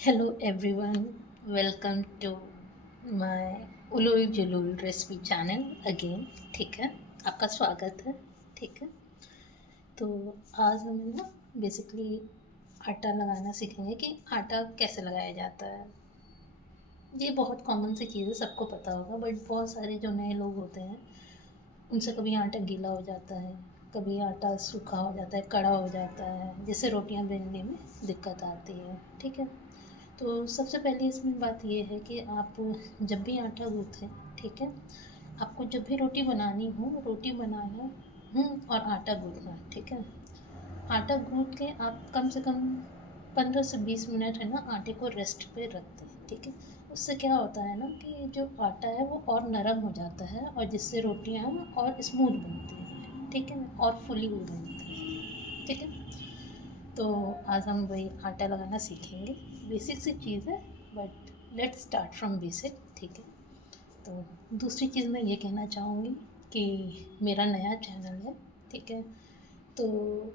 Hello everyone, welcome to my उलुल जुलुल recipe channel again. ठीक है, आपका स्वागत है। ठीक है, तो आज हम ना बेसिकली आटा लगाना सीखेंगे कि आटा कैसे लगाया जाता है। ये बहुत कॉमन सी चीज़ है, सबको पता होगा, बट बहुत सारे जो नए लोग होते हैं उनसे कभी आटा गीला हो जाता है, कभी आटा सूखा हो जाता है, कड़ा हो जाता है, जिससे रोटियां बेलने में दिक्कत आती है। ठीक है, तो सबसे पहले इसमें बात ये है कि आप जब भी आटा गूँथें, ठीक है, आपको जब भी रोटी बनानी हो, रोटी बनाना और आटा गूँथना। ठीक है, आटा गूँथ के आप कम से कम 15 से 20 मिनट है ना आटे को रेस्ट पे रख दें। ठीक है, उससे क्या होता है ना कि जो आटा है वो और नरम हो जाता है और जिससे रोटियां और स्मूथ बनती हैं। ठीक है, और फुली हुई बनती हैं। ठीक है, तो आज हम वही आटा लगाना सीखेंगे। बेसिक सी चीज़ है, but let's start from basic. ठीक है, तो दूसरी चीज़ मैं ये कहना चाहूँगी कि मेरा नया चैनल है। ठीक है, तो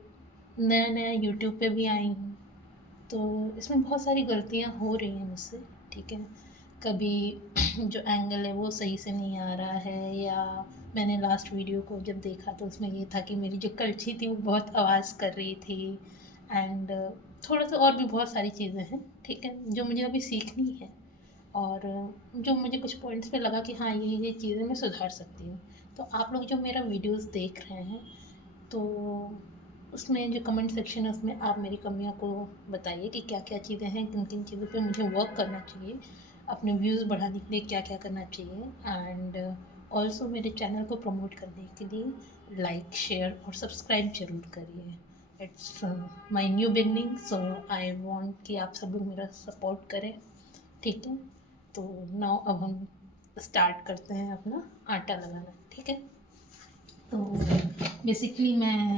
नया नया यूट्यूब पे भी आई हूँ, तो इसमें बहुत सारी गलतियाँ हो रही हैं मुझसे। ठीक है, कभी जो एंगल है वो सही से नहीं आ रहा है, या मैंने लास्ट वीडियो को जब देखा तो उसमें ये था कि मेरी जो कलछी थी वो बहुत आवाज़ कर रही थी। एंड थोड़ा सा और भी बहुत सारी चीज़ें हैं। ठीक है, जो मुझे अभी सीखनी है, और जो मुझे कुछ पॉइंट्स पे लगा कि हाँ ये चीज़ें मैं सुधार सकती हूँ। तो आप लोग जो मेरा वीडियोस देख रहे हैं, तो उसमें जो कमेंट सेक्शन है उसमें आप मेरी कमियों को बताइए कि क्या क्या चीज़ें हैं, किन किन चीज़ों पे मुझे वर्क करना चाहिए, अपने व्यूज़ बढ़ाने के लिए क्या क्या करना चाहिए। एंड ऑल्सो मेरे चैनल को प्रमोट करने के लिए लाइक, शेयर और सब्सक्राइब ज़रूर करिए। It's my new beginning, so I want कि आप सब लोग मेरा सपोर्ट करें। ठीक है, तो नाउ अब हम स्टार्ट करते हैं अपना आटा लगाना। ठीक है, तो बेसिकली मैं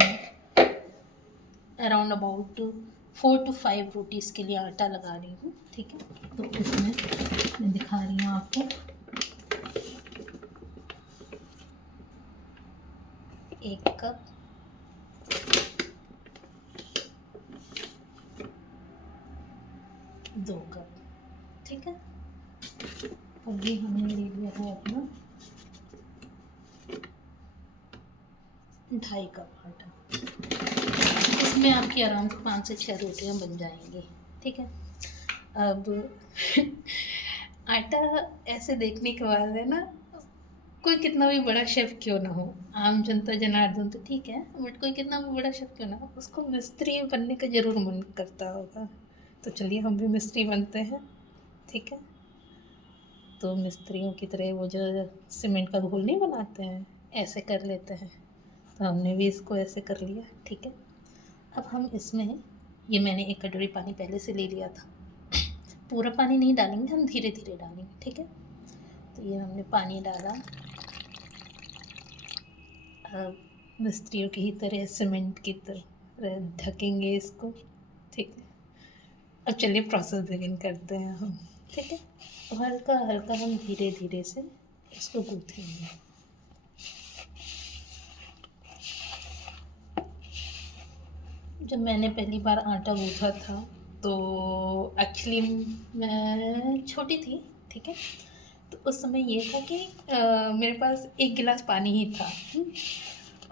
अराउंड अबाउट 4 to 5 रोटीज़ के लिए आटा लगा रही हूँ। ठीक है, तो उसमें मैं दिखा रही हूँ आपको 1 कप, 2 कप। ठीक है, अभी हमने ले लिया है अपना 2.5 कप आटा। इसमें आपकी आराम से 5 से 6 रोटियां बन जाएंगी। ठीक है, अब आटा ऐसे देखने के बाद है ना, कोई कितना भी बड़ा शेफ क्यों ना हो, आम जनता जनार्दन तो ठीक है, बट कोई कितना भी बड़ा शेफ क्यों ना हो, उसको मिस्त्री बनने का जरूर मन करता होगा। तो चलिए हम भी मिस्त्री बनते हैं। ठीक है, तो मिस्त्रियों की तरह वो जो सीमेंट का घोल नहीं बनाते हैं, ऐसे कर लेते हैं। तो हमने भी इसको ऐसे कर लिया। ठीक है, अब हम इसमें, ये मैंने 1 कटोरी पानी पहले से ले लिया था, पूरा पानी नहीं डालेंगे, हम धीरे धीरे डालेंगे। ठीक है, तो ये हमने पानी डाला। अब मिस्त्रियों की ही तरह सीमेंट की तरह ढकेंगे इसको। ठीक है, अब चलिए प्रोसेस बिगिन करते हैं हम। ठीक है, तो हल्का हल्का हम धीरे धीरे से इसको गूँथेंगे। जब मैंने पहली बार आटा गूँथा था तो एक्चुअली मैं छोटी थी। ठीक है, तो उस समय ये था कि मेरे पास 1 गिलास पानी ही था।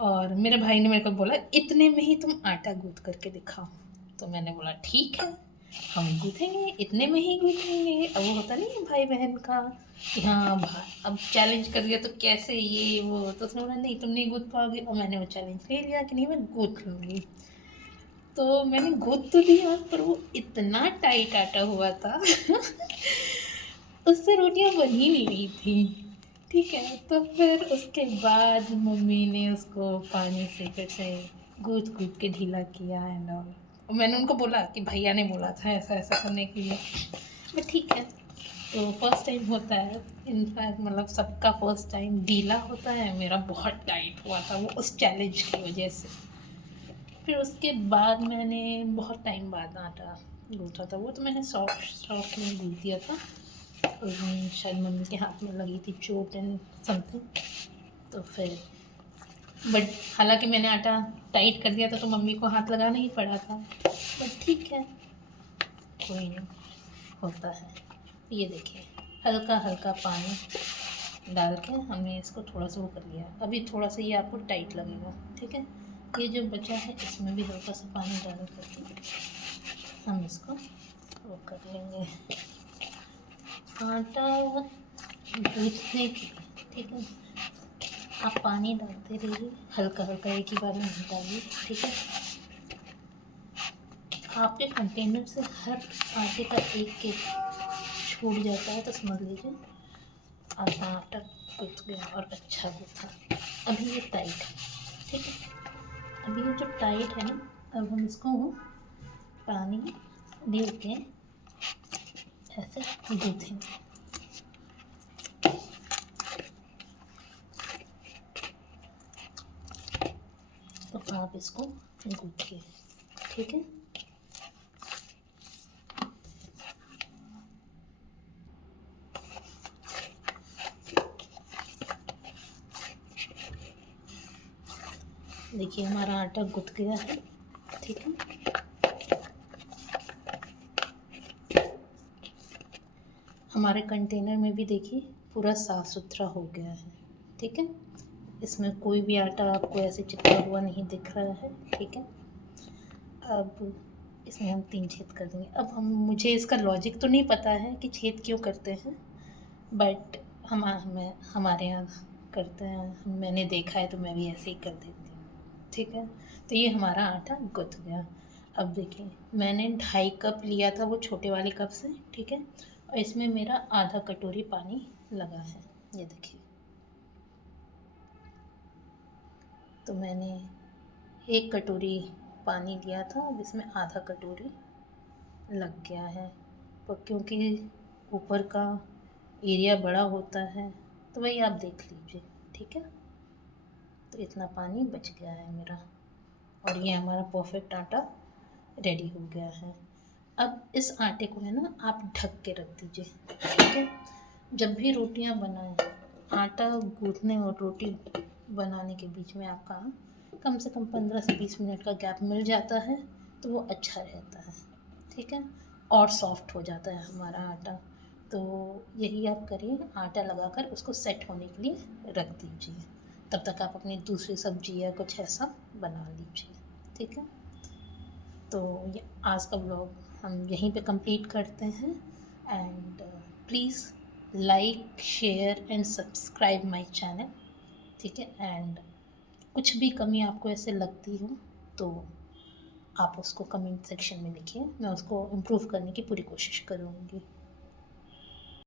और मेरे भाई ने मेरे को बोला इतने में ही तुम आटा गूँथ करके दिखाओ। तो मैंने बोला ठीक है, हम गूँथेंगे, इतने में ही गूँथेंगे। अब वो होता नहीं है भाई बहन का कि हाँ अब चैलेंज कर दिया तो कैसे ये वो, तो उसने बोला नहीं तुम नहीं गूँथ पाओगे, और मैंने वो चैलेंज ले लिया कि नहीं मैं गूँथ लूँगी। तो मैंने गूँथ तो दिया, पर वो इतना टाइट आटा हुआ था उससे रोटियां बन ही नहीं रही थी। ठीक है, तो फिर उसके बाद मम्मी ने उसको पानी से फिर से गूँथ गूँथ के ढीला किया एंड ऑल। और मैंने उनको बोला कि भैया ने बोला था ऐसा ऐसा करने के लिए, बट ठीक है। तो फर्स्ट टाइम होता है, इनफैक्ट मतलब सबका फर्स्ट टाइम ढीला होता है, मेरा बहुत टाइट हुआ था वो उस चैलेंज की वजह से। फिर उसके बाद मैंने बहुत टाइम बाद आटा गूँथा था, वो तो मैंने सॉफ्ट सॉफ्ट में गूँथ दिया था। उस दिन शायद मम्मी के हाथ में लगी थी चोट एंड समथिंग, तो फिर बट हालांकि मैंने आटा टाइट कर दिया था तो मम्मी को हाथ लगाना ही पड़ा था, बट ठीक है, कोई नहीं। होता है। ये देखिए हल्का हल्का पानी डाल के हमने इसको थोड़ा सा वो कर लिया। अभी थोड़ा सा ये आपको टाइट लगेगा, ठीक है। ये जो बचा है इसमें भी हल्का सा पानी डाल करके हम इसको वो कर लेंगे, आटा वो गूँथने के लिए, ठीक है। आप पानी डालते रहिए हल्का हल्का, एक ही बार में नहीं डालिए, ठीक है। आपके कंटेनर से हर आटे का एक एक छूट जाता है तो समझ लीजिए आपका आटा गूँथ गया और अच्छा गूँथा। अभी ये टाइट है, ठीक है। अभी ये जो टाइट है ना, अब हम इसको पानी दे के ऐसे गूँथेंगे। तो आप इसको गूँथिए, ठीक है। देखिए हमारा आटा गूँथ गया है, ठीक है। हमारे कंटेनर में भी देखिए पूरा साफ़ सुथरा हो गया है, ठीक है। इसमें कोई भी आटा आपको ऐसे चिपका हुआ नहीं दिख रहा है, ठीक है। अब इसमें हम 3 छेद कर देंगे। अब मुझे इसका लॉजिक तो नहीं पता है कि छेद क्यों करते हैं, बट हमारे यहाँ करते हैं, मैंने देखा है तो मैं भी ऐसे ही कर देती हूँ, ठीक है। तो ये हमारा आटा गूँथ गया। अब देखिए मैंने 2.5 कप लिया था वो छोटे वाले कप से, ठीक है। और इसमें मेरा आधा कटोरी पानी लगा है, ये देखिए। तो मैंने 1 कटोरी पानी लिया था, अब इसमें आधा कटोरी लग गया है। पर क्योंकि ऊपर का एरिया बड़ा होता है तो वही आप देख लीजिए, ठीक है। तो इतना पानी बच गया है मेरा और ये हमारा परफेक्ट आटा रेडी हो गया है। अब इस आटे को है ना आप ढक के रख दीजिए, ठीक है। जब भी रोटियां बनाएं, आटा गूँथने और रोटी बनाने के बीच में आपका कम से कम 15 से 20 मिनट का गैप मिल जाता है तो वो अच्छा रहता है, ठीक है। और सॉफ्ट हो जाता है हमारा आटा। तो यही आप करिए, आटा लगाकर उसको सेट होने के लिए रख दीजिए। तब तक आप अपनी दूसरी सब्जी या कुछ ऐसा बना लीजिए, ठीक है। तो ये आज का व्लॉग हम यहीं पे कंप्लीट करते हैं। And please like share and subscribe my channel, ठीक है। एंड कुछ भी कमी आपको ऐसे लगती हो तो आप उसको कमेंट सेक्शन में लिखिए, मैं उसको इम्प्रूव करने की पूरी कोशिश करूँगी।